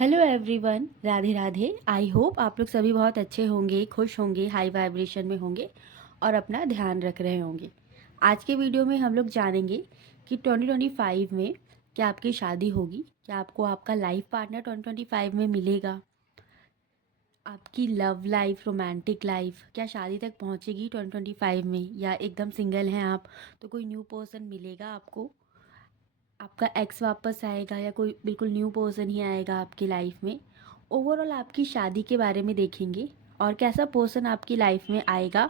Hello everyone, Radhe Radhe. I hope आप लोग सभी बहुत अच्छे होंगे, खुश होंगे, हाई वाइब्रेशन में होंगे और अपना ध्यान रख रहे होंगे। आज के वीडियो में हम लोग जानेंगे कि 2025 में क्या आपकी शादी होगी, क्या आपको आपका लाइफ पार्टनर 2025 में मिलेगा, आपकी लव लाइफ, रोमांटिक लाइफ क्या शादी तक पहुंचेगी 2025 में, या एकदम सिंगल हैं आप तो कोई न्यू पर्सन मिलेगा आपको, आपका एक्स वापस आएगा या कोई बिल्कुल न्यू पर्सन ही आएगा आपकी लाइफ में। ओवरऑल आपकी शादी के बारे में देखेंगे और कैसा पर्सन आपकी लाइफ में आएगा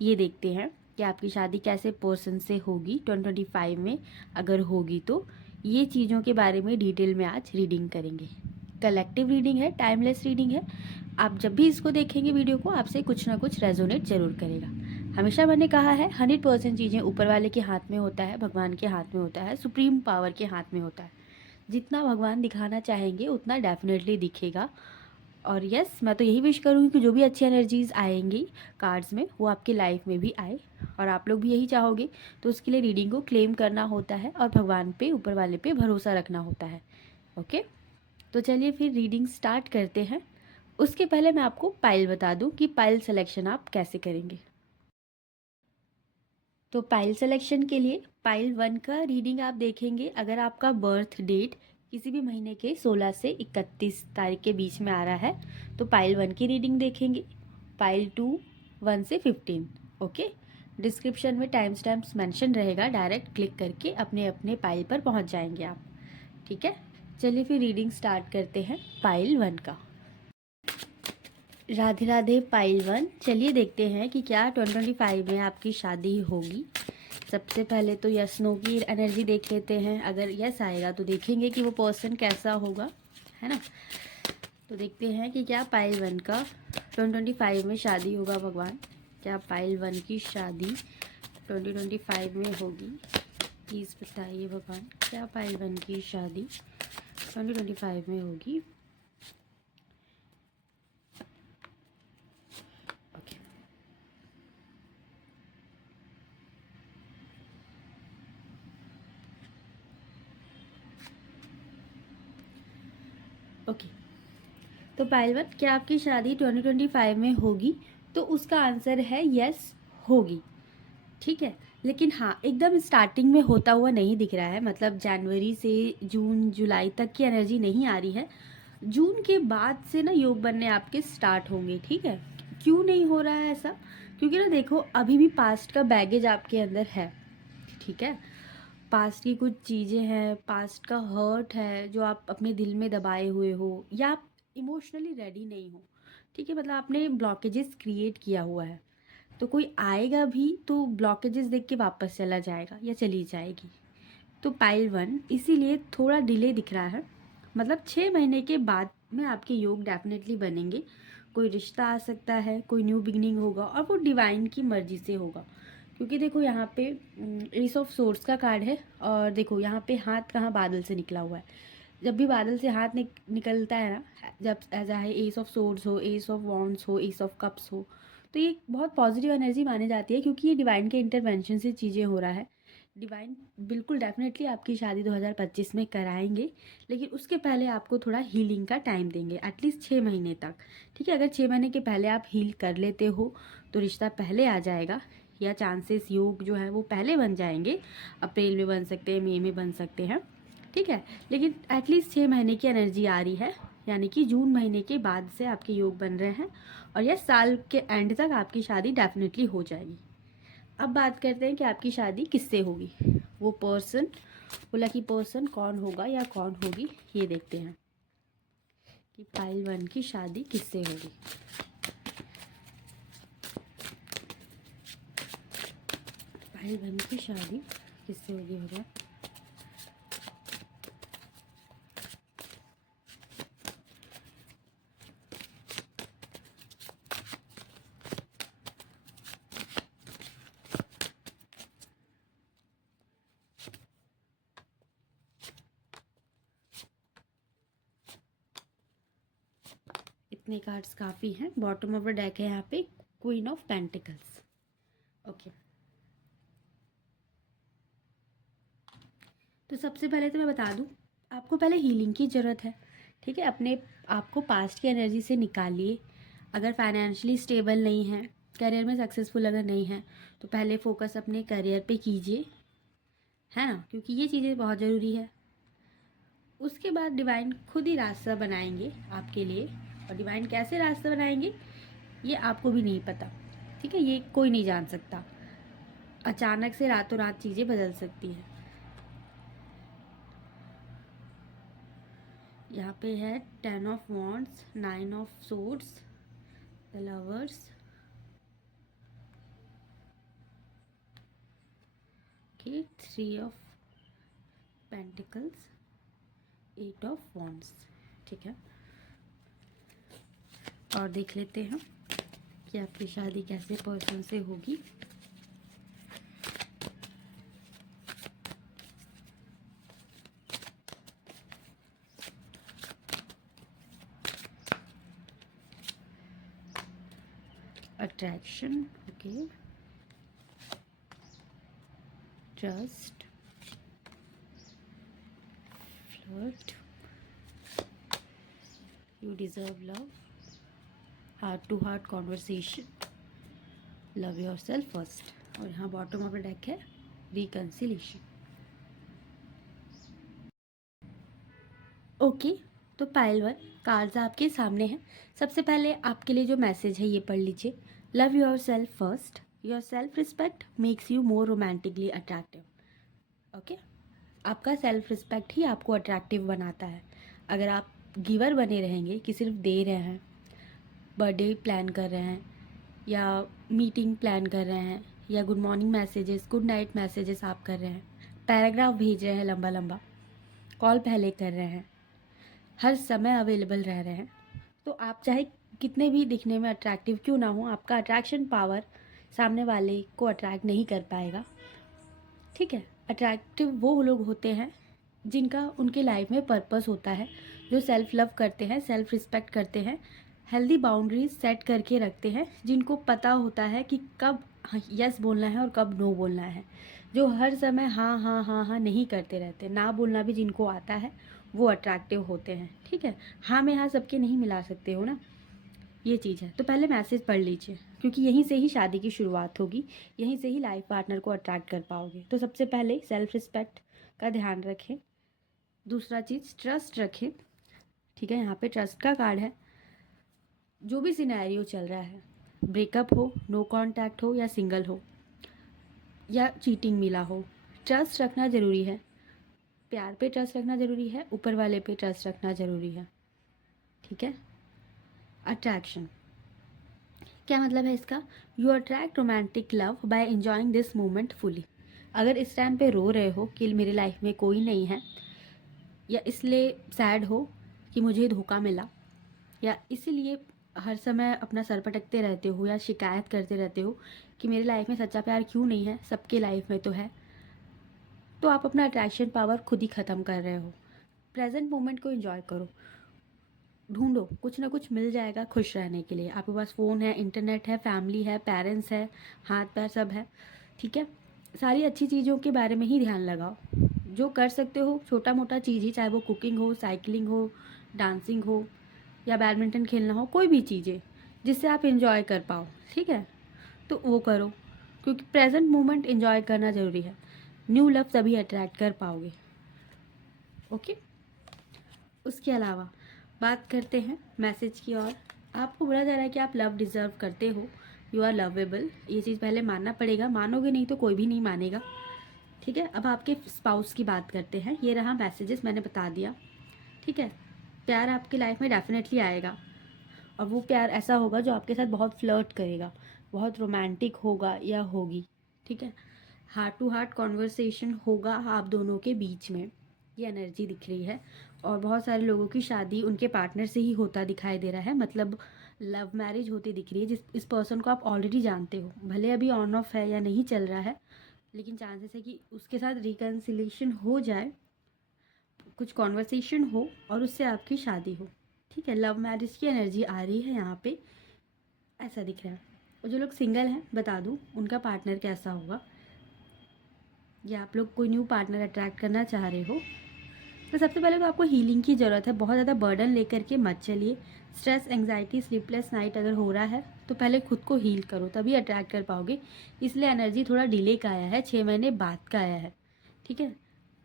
ये देखते हैं कि आपकी शादी कैसे पर्सन से होगी 2025 में, अगर होगी तो। ये चीज़ों के बारे में डिटेल में आज रीडिंग करेंगे। कलेक्टिव रीडिंग है, टाइमलेस रीडिंग है। आप जब भी इसको देखेंगे वीडियो को, आपसे कुछ ना कुछ रेजोनेट जरूर करेगा। हमेशा मैंने कहा है 100% चीज़ें ऊपर वाले के हाथ में होता है, भगवान के हाथ में होता है, सुप्रीम पावर के हाथ में होता है। जितना भगवान दिखाना चाहेंगे उतना डेफिनेटली दिखेगा। और यस, मैं तो यही विश करूँगी कि जो भी अच्छी एनर्जीज आएंगी कार्ड्स में वो आपकी लाइफ में भी आए, और आप लोग भी यही चाहोगे। तो उसके लिए रीडिंग को क्लेम करना होता है और भगवान पे, ऊपर वाले पे भरोसा रखना होता है। ओके, तो चलिए फिर रीडिंग स्टार्ट करते हैं। उसके पहले मैं आपको पाइल बता दूं कि पाइल सिलेक्शन आप कैसे करेंगे। तो पाइल सिलेक्शन के लिए पाइल 1 का रीडिंग आप देखेंगे। अगर आपका बर्थ डेट किसी भी महीने के 16 से 31 तारीख के बीच में आ रहा है तो पाइल 1 की रीडिंग देखेंगे। पाइल 2 1 से 15। ओके, डिस्क्रिप्शन में टाइम स्टैम्प्स मेंशन रहेगा, डायरेक्ट क्लिक करके अपने अपने पाइल पर पहुंच जाएंगे आप। ठीक है, चलिए फिर रीडिंग स्टार्ट करते हैं पाइल 1 का। राधे राधे पाइल 1। चलिए देखते हैं कि क्या 2025 में आपकी शादी होगी। सबसे पहले तो यस नो की एनर्जी देख लेते हैं। अगर यस आएगा तो देखेंगे कि वो पर्सन कैसा होगा, है ना। तो देखते हैं कि क्या पाइल 1 का 2025 में शादी होगा। भगवान, क्या पाइल 1 की शादी 2025 में होगी? प्लीज़ बताइए भगवान, क्या पाइल 1 की शादी 2025 में होगी? Okay, okay. तो पाइल 1, क्या आपकी शादी 2025 में होगी? तो उसका आंसर है यस, होगी। ठीक है, लेकिन हाँ, एकदम स्टार्टिंग में होता हुआ नहीं दिख रहा है। मतलब जनवरी से जून जुलाई तक की एनर्जी नहीं आ रही है। जून के बाद से ना योग बनने आपके स्टार्ट होंगे। ठीक है, क्यों नहीं हो रहा है ऐसा? क्योंकि ना देखो, अभी भी पास्ट का बैगेज आपके अंदर है। ठीक है, पास्ट की कुछ चीज़ें हैं, पास्ट का हर्ट है जो आप अपने दिल में दबाए हुए हो, या आप इमोशनली रेडी नहीं हो। ठीक है, मतलब आपने ब्लॉकेजेस क्रिएट किया हुआ है। तो कोई आएगा भी तो ब्लॉकेजेस देख के वापस चला जाएगा या चली जाएगी। तो पाइल 1 इसीलिए थोड़ा डिले दिख रहा है। मतलब 6 महीने के बाद में आपके योग डेफिनेटली बनेंगे। कोई रिश्ता आ सकता है, कोई न्यू बिगनिंग होगा, और वो डिवाइन की मर्जी से होगा। क्योंकि देखो यहाँ पे एस ऑफ सोर्स का कार्ड है, और देखो यहाँ पे हाथ कहाँ बादल से निकला हुआ है। जब भी बादल से हाथ निकलता है ना, जब चाहे एस ऑफ सोर्ड्स हो, एस ऑफ वॉन्ड्स हो, एस ऑफ कप्स हो, तो ये बहुत पॉजिटिव एनर्जी मानी जाती है, क्योंकि ये डिवाइन के इंटरवेंशन से चीज़ें हो रहा है। डिवाइन बिल्कुल डेफिनेटली आपकी शादी 2025 में कराएंगे, लेकिन उसके पहले आपको थोड़ा हीलिंग का टाइम देंगे, एटलीस्ट 6 महीने तक। ठीक है, अगर 6 महीने के पहले आप हील कर लेते हो तो रिश्ता पहले आ जाएगा, या चांसेस योग जो है वो पहले बन जाएंगे। अप्रैल में बन सकते हैं, मई में बन सकते हैं। ठीक है, लेकिन एटलीस्ट 6 महीने की एनर्जी आ रही है, यानी कि जून महीने के बाद से आपके योग बन रहे हैं, और यह साल के एंड तक आपकी शादी डेफिनेटली हो जाएगी। अब बात करते हैं कि आपकी शादी किससे होगी। वो पर्सन, वो लकी पर्सन कौन होगा या कौन होगी, ये देखते हैं कि पाइल 1 की शादी किससे होगी। पाइल 1 की शादी किससे होगी भगवान? इतने कार्ड्स काफ़ी हैं। बॉटम ऑफ द डेक है यहाँ पे क्वीन ऑफ पेंटिकल्स। ओके, तो सबसे पहले तो मैं बता दूं, आपको पहले हीलिंग की ज़रूरत है। ठीक है, अपने आप को पास्ट की एनर्जी से निकालिए। अगर फाइनेंशियली स्टेबल नहीं है, करियर में सक्सेसफुल अगर नहीं है, तो पहले फोकस अपने करियर पे कीजिए, है ना, क्योंकि ये चीज़ें बहुत ज़रूरी है। उसके बाद डिवाइन खुद ही रास्ता बनाएंगे आपके लिए, और डिवाइन कैसे रास्ता बनाएंगे ये आपको भी नहीं पता, ठीक है, ये कोई नहीं जान सकता। अचानक से रातों रात चीज़ें बदल सकती हैं। यहाँ पे है 10 of wands, 9 of swords, the lovers, okay, 3 of pentacles, 8 of wands, ठीक है। और देख लेते हैं कि आपकी शादी कैसे पर्सन से होगी। Attraction, okay, trust, flirt, you deserve love, heart to heart conversation, love yourself first, और यहाँ बॉटम ऑफ द डेक है रिकन्सिलेशन। ओके, तो पाइल वन कार्ड्स आपके सामने हैं। सबसे पहले आपके लिए जो मैसेज है ये पढ़ लीजिए। Love yourself first, your self respect makes you more romantically attractive. Okay, आपका सेल्फ रिस्पेक्ट ही आपको अट्रैक्टिव बनाता है। अगर आप गिवर बने रहेंगे कि सिर्फ दे रहे हैं, बर्थडे प्लान कर रहे हैं या मीटिंग प्लान कर रहे हैं या good morning messages, good night messages आप कर रहे हैं, पैराग्राफ भेज रहे हैं लंबा लंबा, कॉल पहले कर रहे हैं, हर समय अवेलेबल रह रहे हैं, तो आप चाहे कितने भी दिखने में अट्रैक्टिव क्यों ना हो, आपका अट्रैक्शन पावर सामने वाले को अट्रैक्ट नहीं कर पाएगा, ठीक है। अट्रैक्टिव वो लोग होते हैं जिनका उनके लाइफ में पर्पस होता है, जो सेल्फ लव करते हैं, सेल्फ रिस्पेक्ट करते हैं, हेल्दी बाउंड्रीज सेट करके रखते हैं, जिनको पता होता है कि कब यस बोलना है और कब नो बोलना है, जो हर समय हाँ हाँ हाँ हाँ नहीं करते रहते, ना बोलना भी जिनको आता है, वो अट्रैक्टिव होते हैं, ठीक है। हाँ में हाँ सबके नहीं मिला सकते हो ना, ये चीज़ है। तो पहले मैसेज पढ़ लीजिए, क्योंकि यहीं से ही शादी की शुरुआत होगी, यहीं से ही लाइफ पार्टनर को अट्रैक्ट कर पाओगे। तो सबसे पहले सेल्फ रिस्पेक्ट का ध्यान रखें, दूसरा चीज़ ट्रस्ट रखें, ठीक है। यहाँ पे ट्रस्ट का कार्ड है। जो भी सिनेरियो चल रहा है, ब्रेकअप हो, नो कांटेक्ट हो, या सिंगल हो, या चीटिंग मिला हो, ट्रस्ट रखना ज़रूरी है। प्यार पे ट्रस्ट रखना ज़रूरी है, ऊपर वाले पे ट्रस्ट रखना ज़रूरी है, ठीक है। अट्रैक्शन, क्या मतलब है इसका? You attract romantic love by enjoying this moment fully. अगर इस टाइम पे रो रहे हो कि मेरी लाइफ में कोई नहीं है, या इसलिए सैड हो कि मुझे धोखा मिला, या इसीलिए हर समय अपना सर पटकते रहते हो या शिकायत करते रहते हो कि मेरी लाइफ में सच्चा प्यार क्यों नहीं है, सबके लाइफ में तो है, तो आप अपना अट्रैक्शन पावर खुद ही ख़त्म कर रहे हो। प्रेजेंट मोमेंट को एंजॉय करो, ढूंढो, कुछ ना कुछ मिल जाएगा खुश रहने के लिए। आपके पास फ़ोन है, इंटरनेट है, फैमिली है, पेरेंट्स है, हाथ पैर सब है, ठीक है। सारी अच्छी चीज़ों के बारे में ही ध्यान लगाओ, जो कर सकते हो छोटा मोटा चीज़ ही, चाहे वो कुकिंग हो, साइकिलिंग हो, डांसिंग हो, या बैडमिंटन खेलना हो, कोई भी चीज़ें जिससे आप इंजॉय कर पाओ, ठीक है, तो वो करो, क्योंकि प्रेजेंट मोमेंट इंजॉय करना ज़रूरी है। न्यू लव तभी अट्रैक्ट कर पाओगे, ओके। उसके अलावा बात करते हैं मैसेज की और। आपको बोला जा रहा है कि आप लव डिज़र्व करते हो, यू आर लवेबल। ये चीज़ पहले मानना पड़ेगा, मानोगे नहीं तो कोई भी नहीं मानेगा, ठीक है। अब आपके स्पाउस की बात करते हैं। ये रहा मैसेजेस, मैंने बता दिया, ठीक है। प्यार आपकी लाइफ में डेफिनेटली आएगा, और वो प्यार ऐसा होगा जो आपके साथ बहुत फ्लर्ट करेगा, बहुत रोमांटिक होगा या होगी, ठीक है। हार्ट टू हार्ट कॉन्वर्सेशन होगा आप दोनों के बीच में, ये एनर्जी दिख रही है। और बहुत सारे लोगों की शादी उनके पार्टनर से ही होता दिखाई दे रहा है, मतलब लव मैरिज होती दिख रही है, जिस इस पर्सन को आप ऑलरेडी जानते हो, भले अभी ऑन ऑफ है या नहीं चल रहा है, लेकिन चांसेस है कि उसके साथ रिकन्सिलेशन हो जाए, कुछ कॉन्वर्सेशन हो और उससे आपकी शादी हो, ठीक है। लव मैरिज की एनर्जी आ रही है यहाँ पे, ऐसा दिख रहा है। और जो लोग सिंगल हैं, बता दूँ उनका पार्टनर कैसा होगा, या आप लोग कोई न्यू पार्टनर अट्रैक्ट करना चाह रहे हो, तो सबसे पहले तो आपको हीलिंग की ज़रूरत है। बहुत ज़्यादा बर्डन लेकर के मत चलिए। स्ट्रेस, एंग्जाइटी, स्लीपलेस नाइट अगर हो रहा है तो पहले खुद को हील करो, तभी अट्रैक्ट कर पाओगे। इसलिए एनर्जी थोड़ा डिले का आया है, 6 महीने बाद का आया है, ठीक है।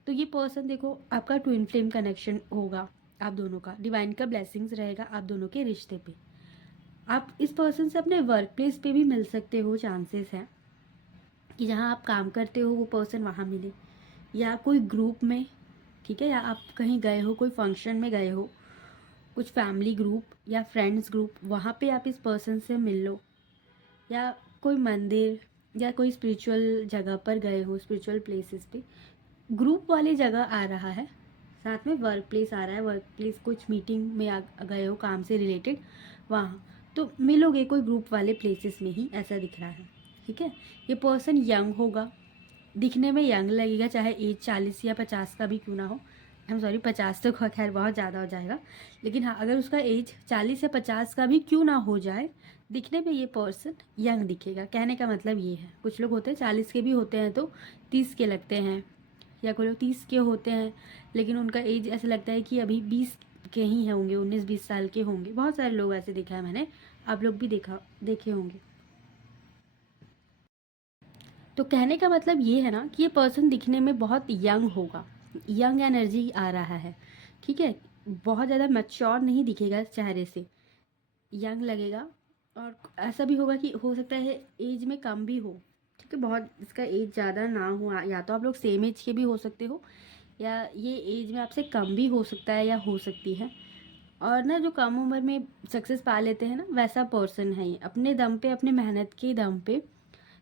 तो ये पर्सन देखो आपका ट्विन फ्लेम कनेक्शन होगा आप दोनों का, डिवाइन का ब्लेसिंग्स रहेगा आप दोनों के रिश्ते पे। आप इस पर्सन से अपने वर्क प्लेस पे भी मिल सकते हो, चांसेस हैं कि जहाँ आप काम करते हो वो पर्सन वहाँ मिले, या कोई ग्रुप में, ठीक है, या आप कहीं गए हो, कोई फंक्शन में गए हो, कुछ फैमिली ग्रुप या फ्रेंड्स ग्रुप, वहाँ पे आप इस पर्सन से मिल लो, या कोई मंदिर या कोई स्पिरिचुअल जगह पर गए हो, स्पिरिचुअल प्लेसेस पे ग्रुप वाली जगह आ रहा है। साथ में वर्क प्लेस आ रहा है, वर्क प्लेस कुछ मीटिंग में गए हो काम से रिलेटेड, वहाँ तो मिलोगे कोई ग्रुप वाले प्लेसेस में ही, ऐसा दिख रहा है, ठीक है। ये पर्सन यंग होगा, दिखने में यंग लगेगा, चाहे एज 40 या 50 का भी क्यों ना हो। आई एम सॉरी, 50 तो खैर बहुत ज़्यादा हो जाएगा, लेकिन हाँ अगर उसका एज 40 या 50 का भी क्यों ना हो जाए, दिखने में ये पर्सन यंग दिखेगा। कहने का मतलब ये है, कुछ लोग होते हैं 40 के भी होते हैं तो 30 के लगते हैं, या कोई लोग 30 के होते हैं लेकिन उनका एज ऐसा लगता है कि अभी 20 के ही होंगे, 19-20 साल के होंगे। बहुत सारे लोग ऐसे देखा है मैंने, आप लोग भी देखे होंगे। तो कहने का मतलब ये है ना कि ये पर्सन दिखने में बहुत यंग होगा, यंग एनर्जी आ रहा है, ठीक है। बहुत ज़्यादा मैच्योर नहीं दिखेगा चेहरे से, यंग लगेगा। और ऐसा भी होगा कि हो सकता है एज में कम भी हो, ठीक है, बहुत इसका एज ज़्यादा ना हो, या तो आप लोग सेम एज के भी हो सकते हो, या ये एज में आपसे कम भी हो सकता है या हो सकती है। और ना जो कम उम्र में सक्सेस पा लेते हैं ना, वैसा पर्सन है ये, अपने दम पे, अपने मेहनत के दम पे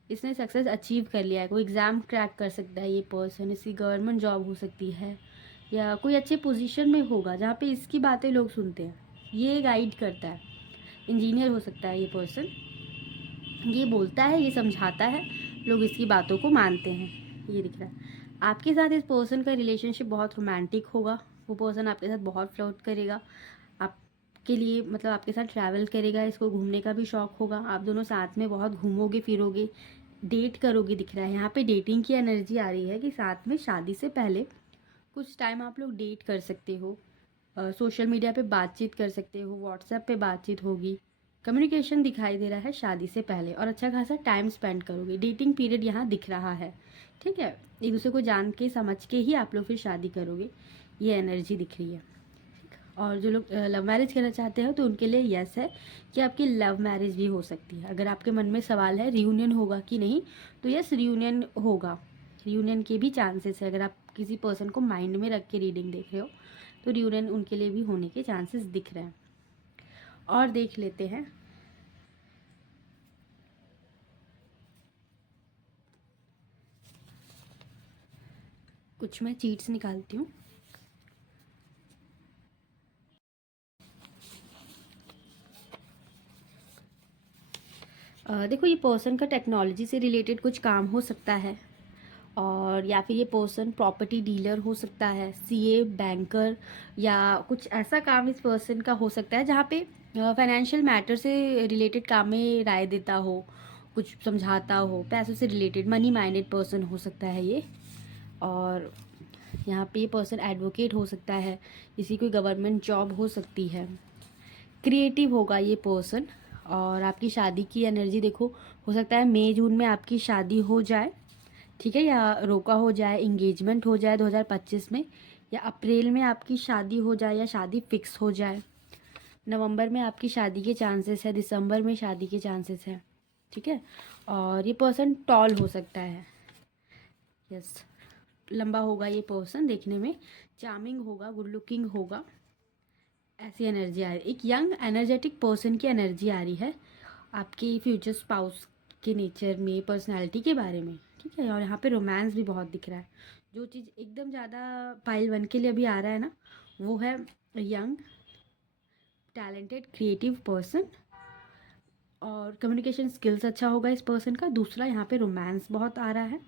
इसने सक्सेस अचीव कर लिया है। कोई एग्ज़ाम क्रैक कर सकता है ये पर्सन, इसकी गवर्नमेंट जॉब हो सकती है, या कोई अच्छे पोजीशन में होगा जहाँ पे इसकी बातें लोग सुनते हैं, ये गाइड करता है। इंजीनियर हो सकता है ये पर्सन, ये बोलता है, ये समझाता है, लोग इसकी बातों को मानते हैं, ये दिख रहा है। आपके साथ इस पर्सन का रिलेशनशिप बहुत रोमांटिक होगा। वो पर्सन आपके साथ बहुत फ्लर्ट करेगा, आपके लिए मतलब आपके साथ ट्रैवल करेगा, इसको घूमने का भी शौक होगा, आप दोनों साथ में बहुत घूमोगे फिरोगे, डेट करोगे, दिख रहा है यहाँ पे। डेटिंग की एनर्जी आ रही है कि साथ में शादी से पहले कुछ टाइम आप लोग डेट कर सकते हो, सोशल मीडिया पे बातचीत कर सकते हो, व्हाट्सएप पे बातचीत होगी, कम्युनिकेशन दिखाई दे रहा है शादी से पहले, और अच्छा खासा टाइम स्पेंड करोगे। डेटिंग पीरियड यहाँ दिख रहा है, ठीक है। एक दूसरे को जान के समझ के ही आप लोग फिर शादी करोगे, ये एनर्जी दिख रही है। और जो लोग लव मैरिज करना चाहते हो तो उनके लिए यस है कि आपकी लव मैरिज भी हो सकती है। अगर आपके मन में सवाल है रियूनियन होगा कि नहीं, तो यस रियूनियन होगा, रियूनियन के भी चांसेस है। अगर आप किसी पर्सन को माइंड में रख के रीडिंग देख रहे हो तो रियूनियन उनके लिए भी होने के चांसेस दिख रहे हैं। और देख लेते हैं कुछ, मैं चीट्स निकालती हूँ। देखो ये पर्सन का टेक्नोलॉजी से रिलेटेड कुछ काम हो सकता है, और या फिर ये पर्सन प्रॉपर्टी डीलर हो सकता है, सीए, बैंकर, या कुछ ऐसा काम इस पर्सन का हो सकता है जहाँ पे फाइनेंशियल मैटर से रिलेटेड काम में राय देता हो, कुछ समझाता हो, पैसों से रिलेटेड मनी माइंडेड पर्सन हो सकता है ये। और यहाँ पे ये पर्सन एडवोकेट हो सकता है, किसी कोई गवर्नमेंट जॉब हो सकती है, क्रिएटिव होगा ये पर्सन। और आपकी शादी की एनर्जी देखो, हो सकता है मई जून में आपकी शादी हो जाए, ठीक है, या रोका हो जाए, इंगेजमेंट हो जाए 2025 में, या अप्रैल में आपकी शादी हो जाए, या शादी फिक्स हो जाए। नवंबर में आपकी शादी के चांसेस है, दिसंबर में शादी के चांसेस है, ठीक है। और ये पर्सन टॉल हो सकता है, यस, लंबा होगा ये पर्सन, देखने में चार्मिंग होगा, गुड लुकिंग होगा, ऐसी एनर्जी आ रही है। एक यंग एनर्जेटिक पर्सन की एनर्जी आ रही है आपके फ्यूचर स्पाउस के नेचर में, पर्सनालिटी के बारे में, ठीक है। और यहाँ पे रोमांस भी बहुत दिख रहा है। जो चीज़ एकदम ज़्यादा पाइल 1 के लिए अभी आ रहा है ना, वो है यंग टैलेंटेड क्रिएटिव पर्सन, और कम्युनिकेशन स्किल्स अच्छा होगा इस पर्सन का। दूसरा यहाँ पे रोमांस बहुत आ रहा है,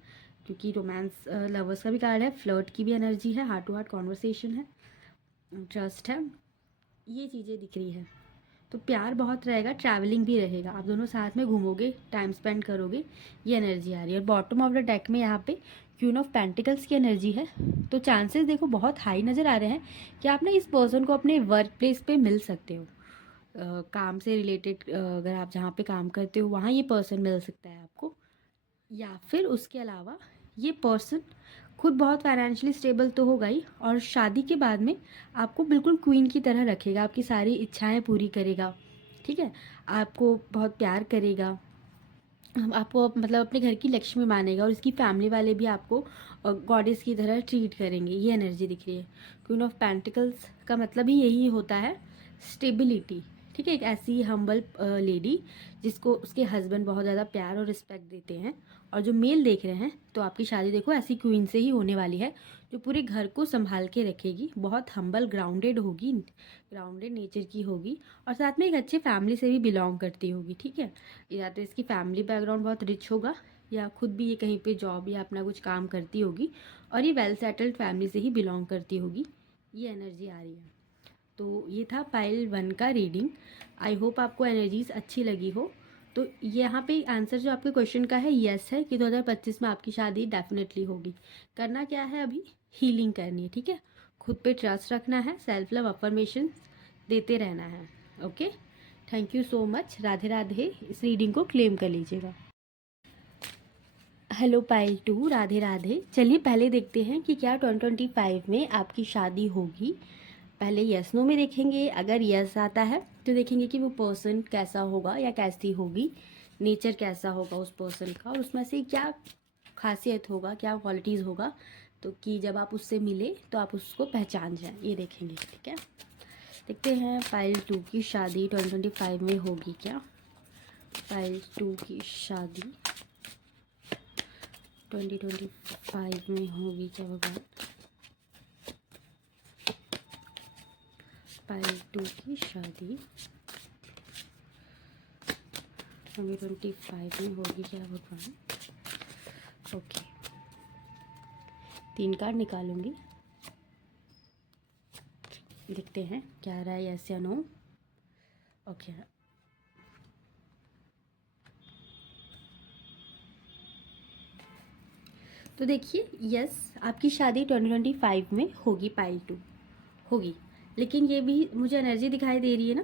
क्योंकि रोमांस लवर्स का भी कार्ड है, फ्लर्ट की भी एनर्जी है, हार्ट टू हार्ट कॉन्वर्सेशन है, ट्रस्ट है, ये चीज़ें दिख रही है। तो प्यार बहुत रहेगा, ट्रैवलिंग भी रहेगा, आप दोनों साथ में घूमोगे, टाइम स्पेंड करोगे, ये एनर्जी आ रही है। और बॉटम ऑफ द डेक में यहाँ पे क्वीन ऑफ पेंटिकल्स की एनर्जी है, तो चांसेस देखो बहुत हाई नज़र आ रहे हैं कि आप ना इस पर्सन को अपने वर्क प्लेस पे मिल सकते हो। काम से रिलेटेड, अगर आप जहाँ पे काम करते हो वहाँ ये पर्सन मिल सकता है आपको, या फिर उसके अलावा ये पर्सन खुद बहुत फाइनेंशियली स्टेबल तो होगा ही, और शादी के बाद में आपको बिल्कुल क्वीन की तरह रखेगा, आपकी सारी इच्छाएं पूरी करेगा, ठीक है, आपको बहुत प्यार करेगा, आपको मतलब अपने घर की लक्ष्मी मानेगा, और इसकी फैमिली वाले भी आपको गॉडेस की तरह ट्रीट करेंगे। ये एनर्जी दिख रही है। क्वीन ऑफ पेंटिकल्स का मतलब ही यही होता है, स्टेबिलिटी, ठीक है। एक ऐसी हम्बल लेडी जिसको उसके हस्बैंड बहुत ज़्यादा प्यार और रिस्पेक्ट देते हैं, और जो मेल देख रहे हैं तो आपकी शादी देखो ऐसी क्वीन से ही होने वाली है, जो पूरे घर को संभाल के रखेगी, बहुत हम्बल ग्राउंडेड होगी, ग्राउंडेड नेचर की होगी, और साथ में एक अच्छी फैमिली से भी बिलोंग करती होगी, ठीक है। या तो इसकी फैमिली बैकग्राउंड बहुत रिच होगा, या खुद भी ये कहीं पे जॉब या अपना कुछ काम करती होगी, और ये वेल सेटल्ड फैमिली से ही बिलोंग करती होगी। ये एनर्जी आ रही है। तो ये था पाइल 1 का रीडिंग। आई होप आपको एनर्जीज अच्छी लगी हो। तो यहाँ पे आंसर जो आपके क्वेश्चन का है यस है कि 2025 में आपकी शादी डेफिनेटली होगी। करना क्या है, अभी हीलिंग करनी है, ठीक है। खुद पे ट्रस्ट रखना है, सेल्फ लव अफर्मेशन देते रहना है। Okay, thank you so much. Radhe Radhe. इस रीडिंग को क्लेम कर लीजिएगा। Hello pile 2, Radhe Radhe. चलिए पहले देखते हैं कि क्या 2025 में आपकी शादी होगी। पहले यस नो में देखेंगे, अगर यस आता है तो देखेंगे कि वो पर्सन कैसा होगा या कैसी होगी, नेचर कैसा होगा उस पर्सन का, और उसमें से क्या खासियत होगा, क्या क्वालिटीज़ होगा, तो कि जब आप उससे मिले तो आप उसको पहचान जाएं, ये देखेंगे, ठीक है। देखते हैं पाइल 2 की शादी 2025 में होगी क्या। पाइल 2 की शादी 2025 में होगी क्या भगवान। पाइल 2 की शादी 2025 में होगी क्या भगवान। ओके, 3 कार्ड निकालूंगी, देखते हैं क्या आ रहा है, यस या नो। ओके, तो देखिए यस, आपकी शादी 2025 में होगी, पाइल 2 होगी। लेकिन ये भी मुझे एनर्जी दिखाई दे रही है ना,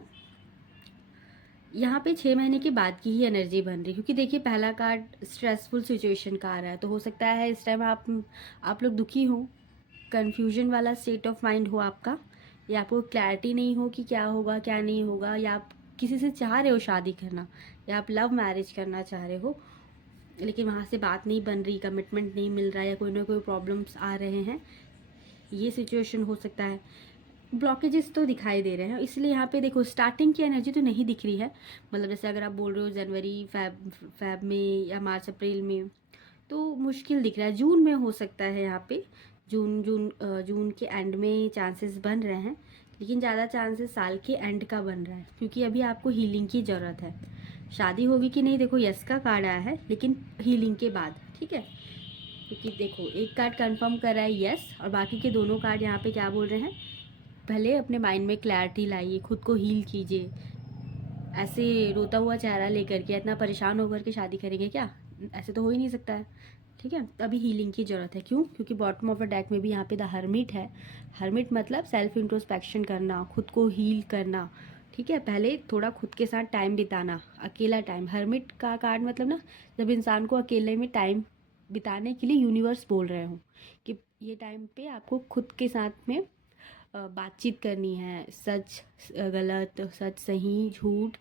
यहाँ पे 6 महीने के बाद की ही एनर्जी बन रही है, क्योंकि देखिए पहला कार्ड स्ट्रेसफुल सिचुएशन का आ रहा है, तो हो सकता है इस टाइम आप लोग दुखी हो, कन्फ्यूजन वाला स्टेट ऑफ माइंड हो आपका, या आपको क्लैरिटी नहीं हो कि क्या होगा क्या नहीं होगा, या आप किसी से चाह रहे हो शादी करना, या आप लव मैरिज करना चाह रहे हो, लेकिन वहाँ से बात नहीं बन रही, कमिटमेंट नहीं मिल रहा है, या कोई ना कोई प्रॉब्लम्स आ रहे हैं, ये सिचुएशन हो सकता है। ब्लॉकेजेस तो दिखाई दे रहे हैं, इसलिए यहाँ पे देखो स्टार्टिंग की एनर्जी तो नहीं दिख रही है, मतलब जैसे अगर आप बोल रहे हो जनवरी फैब में या मार्च अप्रैल में, तो मुश्किल दिख रहा है। जून में हो सकता है, यहाँ पे जून के एंड में चांसेस बन रहे हैं, लेकिन ज़्यादा चांसेस साल के एंड का बन रहा है, क्योंकि अभी आपको हीलिंग की ज़रूरत है। शादी होगी कि नहीं, देखो यस का कार्ड आया है, लेकिन हीलिंग के बाद, ठीक है। क्योंकि देखो एक कार्ड कंफर्म कर रहा है यस, और बाकी के दोनों कार्ड यहाँ पे क्या बोल रहे हैं, पहले अपने माइंड में क्लैरिटी लाइए, खुद को हील कीजिए। ऐसे रोता हुआ चेहरा लेकर के, इतना परेशान होकर के शादी करेंगे क्या, ऐसे तो हो ही नहीं सकता है, ठीक है। अभी हीलिंग की ज़रूरत है, क्यों, क्योंकि बॉटम ऑफ द डेक में भी यहाँ पे द हर्मिट है। हर्मिट मतलब सेल्फ इंट्रोस्पेक्शन करना, खुद को हील करना, ठीक है। पहले थोड़ा खुद के साथ टाइम बिताना, अकेला टाइम। हर्मिट का कार्ड मतलब ना, जब इंसान को अकेले में टाइम बिताने के लिए यूनिवर्स बोल रहे हो कि ये टाइम पे आपको खुद के साथ में बातचीत करनी है, सच गलत, सच सही झूठ,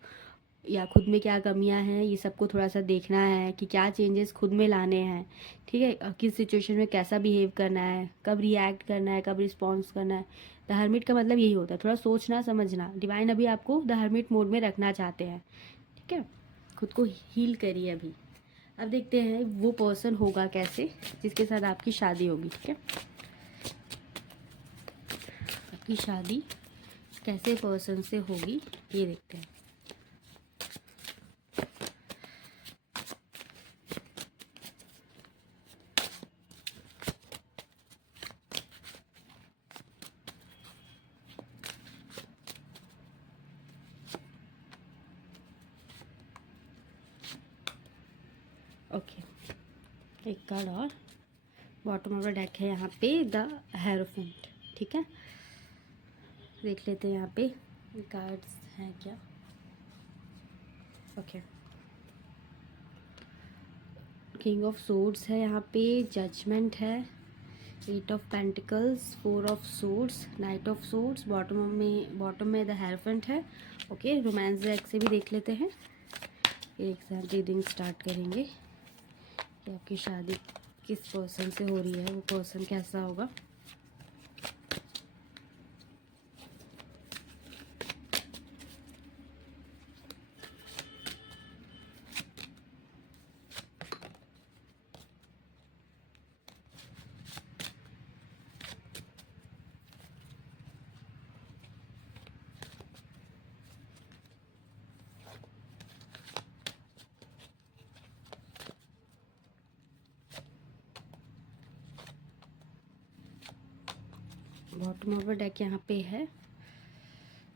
या खुद में क्या कमियां हैं, ये सबको थोड़ा सा देखना है कि क्या चेंजेस खुद में लाने हैं, ठीक है। किस सिचुएशन में कैसा बिहेव करना है, कब रिएक्ट करना है, कब रिस्पॉन्स करना है। द हर्मिट का मतलब यही होता है, थोड़ा सोचना समझना। डिवाइन अभी आपको द हर्मिट मोड में रखना चाहते हैं, ठीक है। खुद को हील करिए अभी। अब देखते हैं वो पर्सन होगा कैसे जिसके साथ आपकी शादी होगी, ठीक है। आपकी शादी कैसे पर्सन से होगी, ये देखते हैं। ओके, एक कार्ड और, बॉटम ऑफ द डेक है यहाँ पे द हेरोफेंट। ठीक है, देख लेते हैं यहाँ पे कार्ड्स हैं क्या। ओके, किंग ऑफ सोर्ड्स है यहाँ पे, जजमेंट है, 8 of pentacles, 4 of swords, night of swords, bottom में द हेरोफेंट है। ओके, रोमांस डेक से भी देख लेते हैं। एक साथ रीडिंग स्टार्ट करेंगे कि आपकी शादी किस पर्सन से हो रही है, वो पर्सन कैसा होगा। बॉटम ऑफ द डेक यहाँ पे है।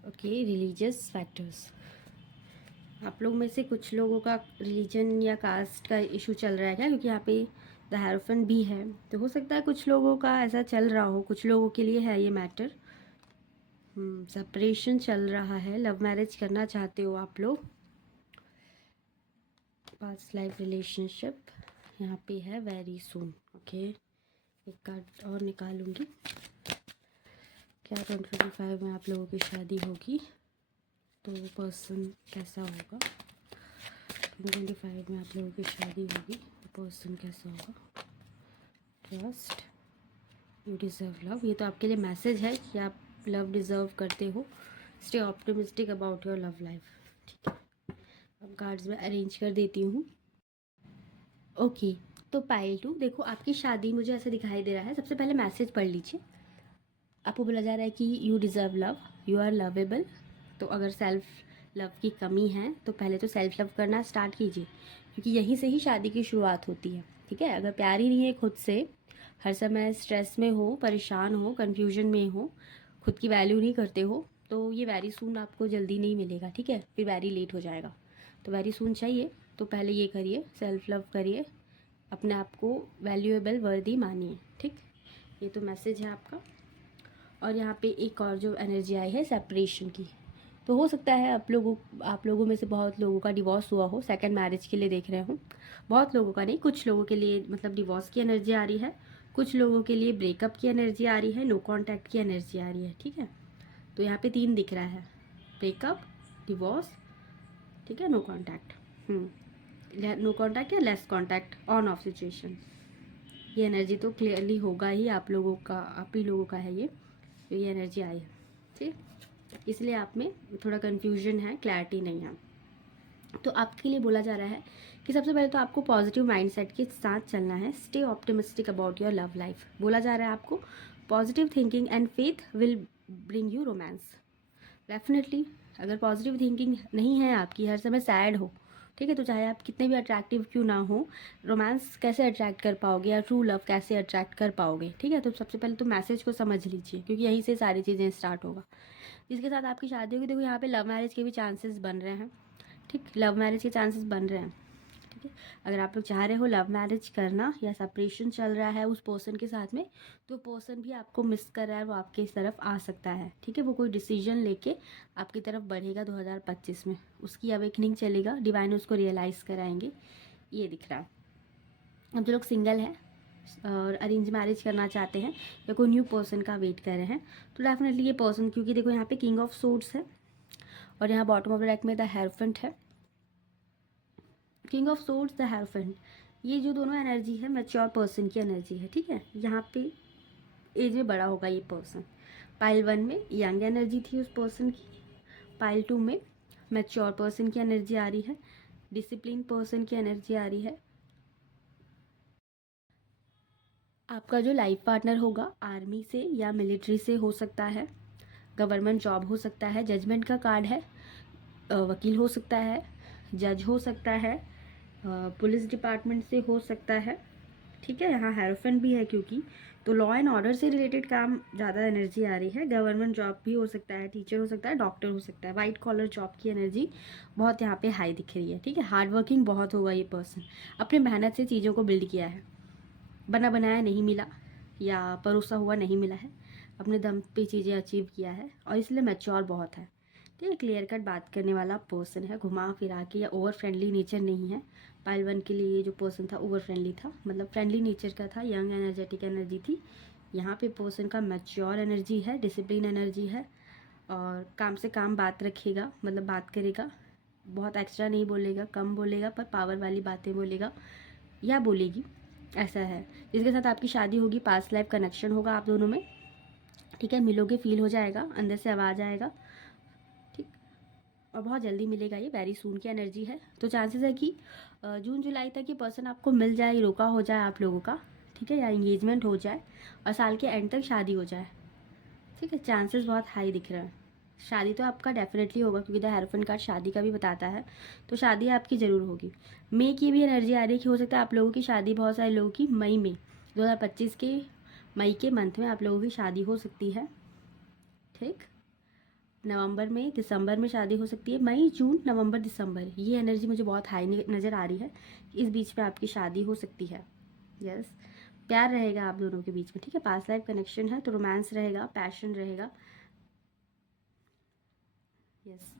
Okay, religious factors. आप लोग में से कुछ लोगों का रिलीजन या कास्ट का इशू चल रहा है क्या, क्योंकि यहाँ पे द हेरोफेंट भी है, तो हो सकता है कुछ लोगों का ऐसा चल रहा हो। कुछ लोगों के लिए है ये मैटर। सेपरेशन चल रहा है, लव मैरिज करना चाहते हो आप लोग, पास्ट लाइफ रिलेशनशिप यहाँ पे है, वेरी सून। ओके, एक कार्ड और निकालूंगी। क्या 2025 में आप लोगों की शादी होगी, तो पर्सन कैसा होगा। 2025 में आप लोगों की शादी होगी, तो पर्सन कैसा होगा। Trust, you deserve love. ये तो आपके लिए मैसेज है कि आप लव डिज़र्व करते हो। Stay optimistic about your love life. ठीक है, अब कार्ड्स में अरेंज कर देती हूँ। ओके, तो पाइल 2 देखो, आपकी शादी मुझे ऐसा दिखाई दे रहा है। सबसे पहले मैसेज पढ़ लीजिए। आपको बोला जा रहा है कि you deserve love, you are lovable. तो अगर सेल्फ लव की कमी है तो पहले तो सेल्फ लव करना स्टार्ट कीजिए, क्योंकि यहीं से ही शादी की शुरुआत होती है। ठीक है, अगर प्यार ही नहीं है खुद से, हर समय स्ट्रेस में हो, परेशान हो, कन्फ्यूजन में हो, खुद की वैल्यू नहीं करते हो, तो ये वेरी सून आपको जल्दी नहीं मिलेगा। ठीक है, फिर वेरी लेट हो जाएगा। तो वेरी सून चाहिए तो पहले ये करिए, सेल्फ लव करिए, अपने आप को वैल्यूएबल, वर्दी मानिए। ठीक, ये तो मैसेज है आपका। और यहाँ पे एक और जो एनर्जी आई है सेपरेशन की, तो हो सकता है आप लोगों में से बहुत लोगों का डिवोर्स हुआ हो, सेकंड मैरिज के लिए देख रहे हो। बहुत लोगों का नहीं, कुछ लोगों के लिए मतलब डिवोर्स की एनर्जी आ रही है, कुछ लोगों के लिए ब्रेकअप की एनर्जी आ रही है, नो कॉन्टैक्ट की एनर्जी आ रही है। ठीक है, तो यहाँ पे 3 दिख रहा है, ब्रेकअप, डिवोर्स, ठीक है, नो कॉन्टैक्ट। नो कॉन्टैक्ट या less contact, on off situation. ये एनर्जी तो क्लियरली होगा ही आप लोगों का, आप ही लोगों का है ये एनर्जी आई है। ठीक, इसलिए आप में थोड़ा कन्फ्यूजन है, क्लैरिटी नहीं है। तो आपके लिए बोला जा रहा है कि सबसे पहले तो आपको पॉजिटिव माइंडसेट के साथ चलना है। Stay optimistic about your love life. बोला जा रहा है आपको positive thinking and faith will bring you romance. Definitely, अगर पॉजिटिव थिंकिंग नहीं है आपकी, हर समय सैड हो, ठीक है, तो चाहे आप कितने भी अट्रैक्टिव क्यों ना हो, रोमांस कैसे अट्रैक्ट कर पाओगे या ट्रू लव कैसे अट्रैक्ट कर पाओगे। ठीक है, तो सबसे पहले तो मैसेज को समझ लीजिए, क्योंकि यहीं से सारी चीज़ें स्टार्ट होगा। जिसके साथ आपकी शादी होगी, देखो यहाँ पे लव मैरिज के भी चांसेस बन रहे हैं। ठीक, लव मैरिज के चांसेस बन रहे हैं। ठीक है, अगर आप लोग चाह रहे हो लव मैरिज करना या सेपरेशन चल रहा है उस पर्सन के साथ में, तो पर्सन भी आपको मिस कर रहा है, वो आपके इस तरफ आ सकता है। ठीक है, वो कोई डिसीजन लेके आपकी तरफ बढ़ेगा 2025 में, उसकी अवेकनिंग चलेगा, डिवाइन उसको रियलाइज़ कराएंगे, ये दिख रहा है। अब जो लोग सिंगल हैं और अरेंज मैरिज करना चाहते हैं या कोई न्यू पर्सन का वेट कर रहे हैं, तो डेफिनेटली ये पर्सन, क्योंकि देखो यहाँ पे किंग ऑफ सोर्ड्स है और यहाँ बॉटम ऑफ द डेक में द हेरोफेंट है। King of swords, the hierophant, ये जो दोनों एनर्जी है मैच्योर पर्सन की एनर्जी है। ठीक है, यहाँ पे एज में बड़ा होगा ये पर्सन। पाइल 1 में यंग एनर्जी थी उस पर्सन की, पाइल 2 में मैच्योर पर्सन की एनर्जी आ रही है, डिसिप्लिन पर्सन की एनर्जी आ रही है। आपका जो लाइफ पार्टनर होगा आर्मी से या मिलिट्री से हो सकता है, गवर्नमेंट जॉब हो सकता है, जजमेंट का कार्ड है, वकील हो सकता है, जज हो सकता है, पुलिस डिपार्टमेंट से हो सकता है। ठीक है, यहाँ हेरोफेंट भी है क्योंकि, तो लॉ एंड ऑर्डर से रिलेटेड काम ज़्यादा एनर्जी आ रही है। गवर्नमेंट जॉब भी हो सकता है, टीचर हो सकता है, डॉक्टर हो सकता है, वाइट कॉलर जॉब की एनर्जी बहुत यहाँ पे हाई दिख रही है। ठीक है, हार्ड वर्किंग बहुत होगा ये पर्सन, अपनी मेहनत से चीज़ों को बिल्ड किया है। बना बनाया नहीं मिला या परोसा हुआ नहीं मिला है, अपने दम पे चीज़ें अचीव किया है और इसलिए मैच्योर बहुत है। ठीक है, क्लियर कट बात करने वाला पर्सन है, घुमा फिरा के या ओवर फ्रेंडली नेचर नहीं है। पाइल 1 के लिए ये जो पर्सन था ओवर फ्रेंडली था, मतलब फ्रेंडली नेचर का था, यंग एनर्जेटिक एनर्जी थी। यहाँ पे पर्सन का मैच्योर एनर्जी है, डिसिप्लिन एनर्जी है और काम से काम बात रखेगा, मतलब बात करेगा, बहुत एक्स्ट्रा नहीं बोलेगा, कम बोलेगा पर पावर वाली बातें बोलेगा या बोलेगी, ऐसा है। जिसके साथ आपकी शादी होगी, पास्ट लाइफ कनेक्शन होगा आप दोनों में। ठीक है, मिलोगे, फील हो जाएगा, अंदर से आवाज़ आएगा। ठीक, और बहुत जल्दी मिलेगा, ये वेरी सून की एनर्जी है। तो चांसेस है कि जून जुलाई तक ये पर्सन आपको मिल जाए, रोका हो जाए आप लोगों का, ठीक है, या इंगेजमेंट हो जाए और साल के एंड तक शादी हो जाए। ठीक है, चांसेस बहुत हाई दिख रहे हैं। शादी तो आपका डेफिनेटली होगा क्योंकि द हेरोफेंट कार्ड शादी का भी बताता है, तो शादी आपकी ज़रूर होगी। मई की भी एनर्जी आ रही है कि हो सकता है आप लोगों की शादी, बहुत सारे लोगों की मई में 2025 के मई के मंथ में आप लोगों की शादी हो सकती है। ठीक, नवंबर में, दिसंबर में शादी हो सकती है। मई, जून, नवंबर, दिसंबर, ये एनर्जी मुझे बहुत हाई नज़र आ रही है। इस बीच में आपकी शादी हो सकती है। यस, प्यार रहेगा आप दोनों के बीच में। ठीक है, पास्ट लाइफ कनेक्शन है तो रोमांस रहेगा, पैशन रहेगा। यस,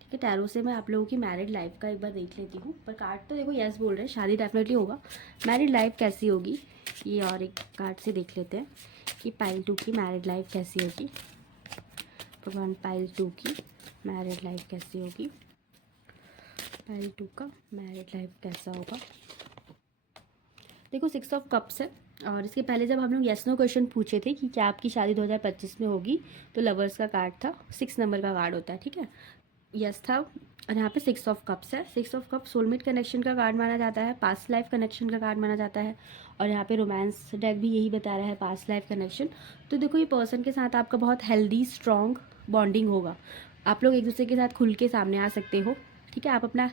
ठीक है, टैरो से मैं आप लोगों की मैरिड लाइफ का एक बार देख लेती हूँ, पर कार्ड तो देखो यस बोल रहे हैं, शादी डेफिनेटली होगा। मैरिड लाइफ कैसी होगी ये और एक कार्ड से देख लेते हैं कि पाइल 2 की मैरिड लाइफ कैसी होगी। भगवान, पाइल 2 की मैरिड लाइफ कैसी होगी, पाइल 2 का मैरिड लाइफ कैसा होगा। देखो 6 ऑफ कप्स है और इसके पहले जब हम लोग येस नो क्वेश्चन पूछे थे कि क्या आपकी शादी 2025 में होगी, तो लवर्स का कार्ड था, 6 नंबर का कार्ड होता है। ठीक है, यस था और यहाँ पे 6 ऑफ कप्स है। 6 ऑफ कप सोलमेट कनेक्शन का कार्ड माना जाता है, पास्ट लाइफ कनेक्शन का कार्ड माना जाता है और यहाँ पे रोमांस डेक भी यही बता रहा है, पास्ट लाइफ कनेक्शन। तो देखो ये पर्सन के साथ आपका बहुत हेल्दी स्ट्रॉन्ग बॉन्डिंग होगा, आप लोग एक दूसरे के साथ खुल के सामने आ सकते हो। ठीक है, आप अपना,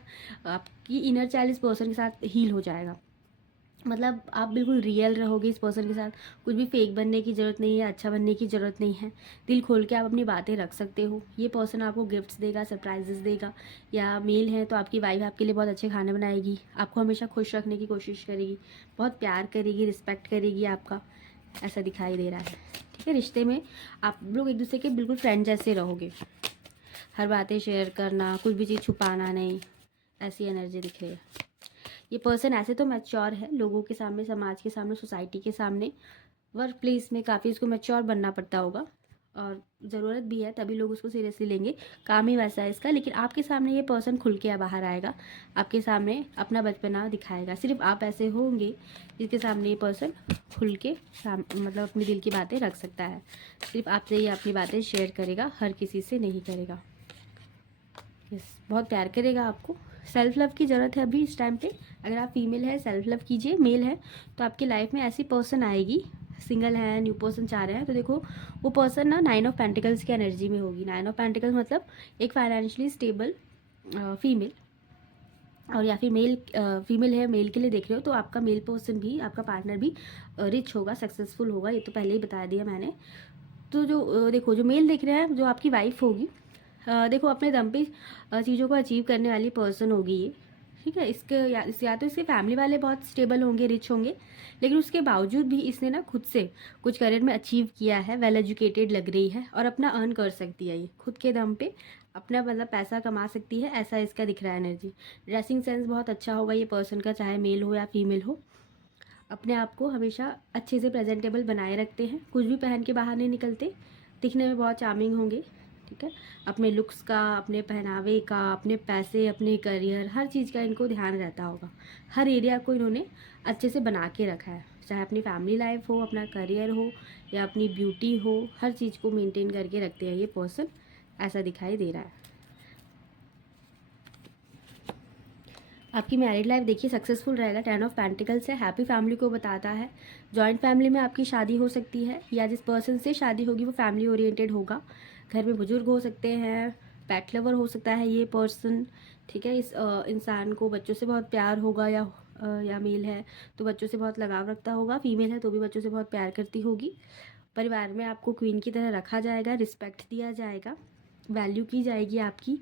आपकी इनर चाइल्ड इस पर्सन के साथ हील हो जाएगा, मतलब आप बिल्कुल रियल रहोगे इस पर्सन के साथ। कुछ भी फेक बनने की ज़रूरत नहीं है, अच्छा बनने की ज़रूरत नहीं है, दिल खोल के आप अपनी बातें रख सकते हो। ये पर्सन आपको गिफ्ट्स देगा, सरप्राइजेस देगा, या मेल है तो आपकी वाइफ आपके लिए बहुत अच्छे खाने बनाएगी, आपको हमेशा खुश रखने की कोशिश करेगी, बहुत प्यार करेगी, रिस्पेक्ट करेगी आपका, ऐसा दिखाई दे रहा है। ठीक है, रिश्ते में आप लोग एक दूसरे के बिल्कुल फ्रेंड जैसे रहोगे, हर बातें शेयर करना, कुछ भी चीज़ छुपाना नहीं, ऐसी एनर्जी दिख रही है। ये पर्सन ऐसे तो मैच्योर है, लोगों के सामने, समाज के सामने, सोसाइटी के सामने, वर्क प्लेस में काफ़ी इसको मैच्योर बनना पड़ता होगा और ज़रूरत भी है, तभी लोग उसको सीरियसली लेंगे, काम ही वैसा है इसका। लेकिन आपके सामने ये पर्सन खुल के बाहर आएगा, आपके सामने अपना बचपना दिखाएगा। सिर्फ आप ऐसे होंगे जिसके सामने ये पर्सन खुल के मतलब अपनी दिल की बातें रख सकता है। सिर्फ आपसे ये अपनी बातें शेयर करेगा, हर किसी से नहीं करेगा। यस, बहुत प्यार करेगा आपको। सेल्फ लव की ज़रूरत है अभी इस टाइम पे। अगर आप फीमेल है सेल्फ लव कीजिए, मेल है तो आपकी लाइफ में ऐसी पर्सन आएगी, सिंगल है, न्यू पर्सन चाह रहे हैं तो देखो वो पर्सन ना 9 ऑफ पेंटिकल्स की एनर्जी में होगी। 9 ऑफ पेंटिकल्स मतलब एक फाइनेंशियली स्टेबल फीमेल, और या फिर मेल, फीमेल है, मेल के लिए देख रहे हो तो आपका मेल पर्सन भी, आपका पार्टनर भी रिच होगा, सक्सेसफुल होगा, ये तो पहले ही बता दिया मैंने। तो जो देखो जो मेल दिख रहा है, जो आपकी वाइफ होगी, देखो अपने दम पे चीज़ों को अचीव करने वाली पर्सन होगी ये। ठीक है, इसके या तो इसके फैमिली वाले बहुत स्टेबल होंगे, रिच होंगे, लेकिन उसके बावजूद भी इसने ना खुद से कुछ करियर में अचीव किया है, वेल एजुकेटेड लग रही है और अपना अर्न कर सकती है, ये खुद के दम पे अपना मतलब पैसा कमा सकती है, ऐसा इसका दिख रहा है एनर्जी। ड्रेसिंग सेंस बहुत अच्छा होगा ये पर्सन का, चाहे मेल हो या फीमेल हो, अपने आप को हमेशा अच्छे से प्रेजेंटेबल बनाए रखते हैं, कुछ भी पहन के बाहर नहीं निकलते, दिखने में बहुत चार्मिंग होंगे। ठीक है, अपने लुक्स का, अपने पहनावे का, अपने पैसे, अपने करियर, हर चीज़ का इनको ध्यान रहता होगा, हर एरिया को इन्होंने अच्छे से बना के रखा है, चाहे अपनी फैमिली लाइफ हो, अपना करियर हो या अपनी ब्यूटी हो, हर चीज़ को मेंटेन करके रखते हैं ये पर्सन, ऐसा दिखाई दे रहा है। आपकी मैरिड लाइफ देखिए सक्सेसफुल रहेगा, 10 ऑफ पेंटिकल्स है, हैप्पी फैमिली को बताता है। जॉइंट फैमिली में आपकी शादी हो सकती है या जिस पर्सन से शादी होगी वो फैमिली ओरिएंटेड होगा, घर में बुजुर्ग हो सकते हैं, पेट लवर हो सकता है ये पर्सन। ठीक है, इस इंसान को बच्चों से बहुत प्यार होगा, या मेल है तो बच्चों से बहुत लगाव रखता होगा, फीमेल है तो भी बच्चों से बहुत प्यार करती होगी। परिवार में आपको क्वीन की तरह रखा जाएगा, रिस्पेक्ट दिया जाएगा, वैल्यू की जाएगी आपकी,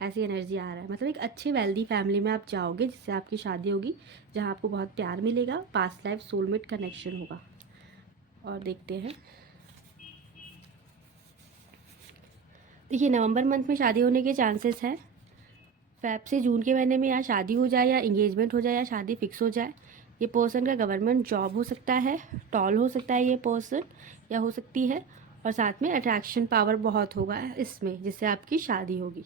ऐसी एनर्जी आ रहा है। मतलब एक अच्छे वेल्दी फैमिली में आप जाओगे जिससे आपकी शादी होगी, जहाँ आपको बहुत प्यार मिलेगा, पास्ट लाइफ सोलमेट कनेक्शन होगा। और देखते हैं, देखिए नवंबर मंथ में शादी होने के चांसेस हैं। फ़ेब से जून के महीने में या शादी हो जाए या इंगेजमेंट हो जाए या शादी फिक्स हो जाए। ये पर्सन का गवर्नमेंट जॉब हो सकता है, टॉल हो सकता है ये पर्सन या हो सकती है, और साथ में अट्रैक्शन पावर बहुत होगा इसमें, जिससे आपकी शादी होगी।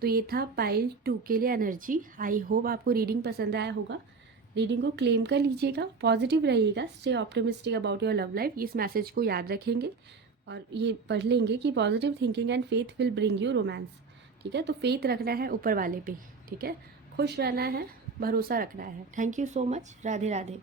तो ये था पाइल 2 के लिए एनर्जी। आई होप आपको रीडिंग पसंद आया होगा। रीडिंग को क्लेम कर लीजिएगा, पॉजिटिव रहिएगा, stay optimistic about your love life. इस मैसेज को याद रखेंगे और ये पढ़ लेंगे कि positive thinking and faith will bring you romance. ठीक है, तो फेथ रखना है ऊपर वाले पे। ठीक है, खुश रहना है, भरोसा रखना है। Thank you so much. Radhe Radhe.